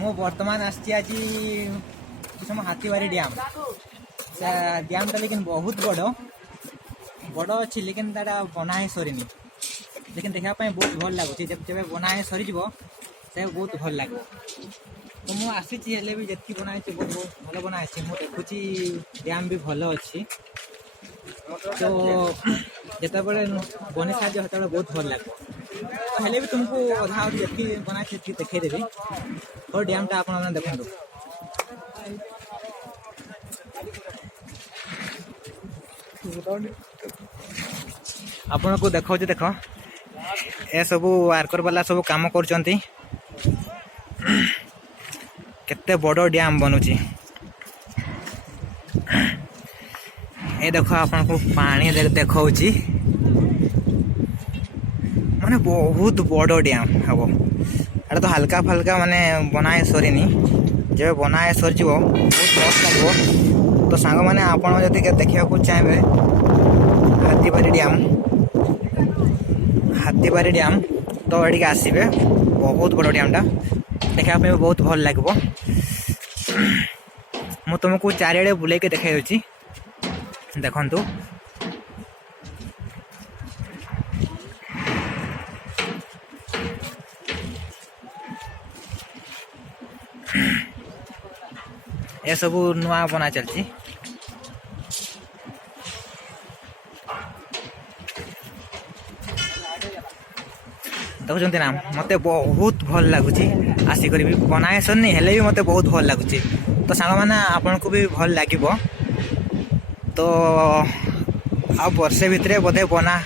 मु वर्तमान आसी आज हाथीबारी डैम डैम टा लेकिन बहुत बड़ अच्छी लेकिन बना ही सरीनी लेकिन देखा बहुत भल लगुच जब बना ही सरी से बहुत भल लगे तो मुझे आसी भी जी बनाई बहुत भल बनाई मुझे देखुची डैम भी भल अच्छी तो जिते बनी सारे से बहुत भल लगे तो हेले भी तुमको अधा जी बनाई देखईदेवी और डैम टा आप देखो आपन को देखो देख ए सब वर्कर वाला सब काम कर केते बड़ डैम बनुची ए देखो आपन को पानी देखौची माने बहुत बड़ डैम हम एटा तो हल्का फल्का माने बनाए सरीनी जब बनाए सर बहुत मस्त लगे तो सांग मैंने आपड़ जदि देखा चाहिए हाथीबारी डैम तो ये आसबे बहुत बड़ डैमटा देखा बहुत भल लगे मु तुमको चारिड़े बुले देखी देखु ये सब नुआ बना चलती देखुं ना मत बहुत भल लगुच आसिक बनाए सरनी हेले भी मत बहुत भल लगुच तो सांग मैंने आपन को भी भल लगे तो आ वर्षे भितर बोधे बना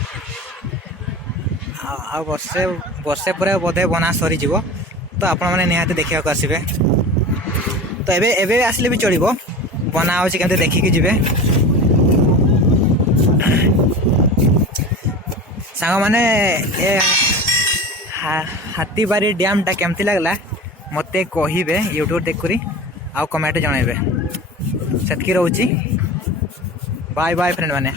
आ वर्षे पर बोधे बना सरी तो आपण मैंने निहाती देखा आसबे तो एबे आसले भी चलो बना हो देखिकी जी सांग मैंने हाथीबारी डैम टा केमती लगला मत कहे यूट्यूब देखरी आउ कमेंट जनइबे सेतकी रोची बाय बाय फ्रेंड माने।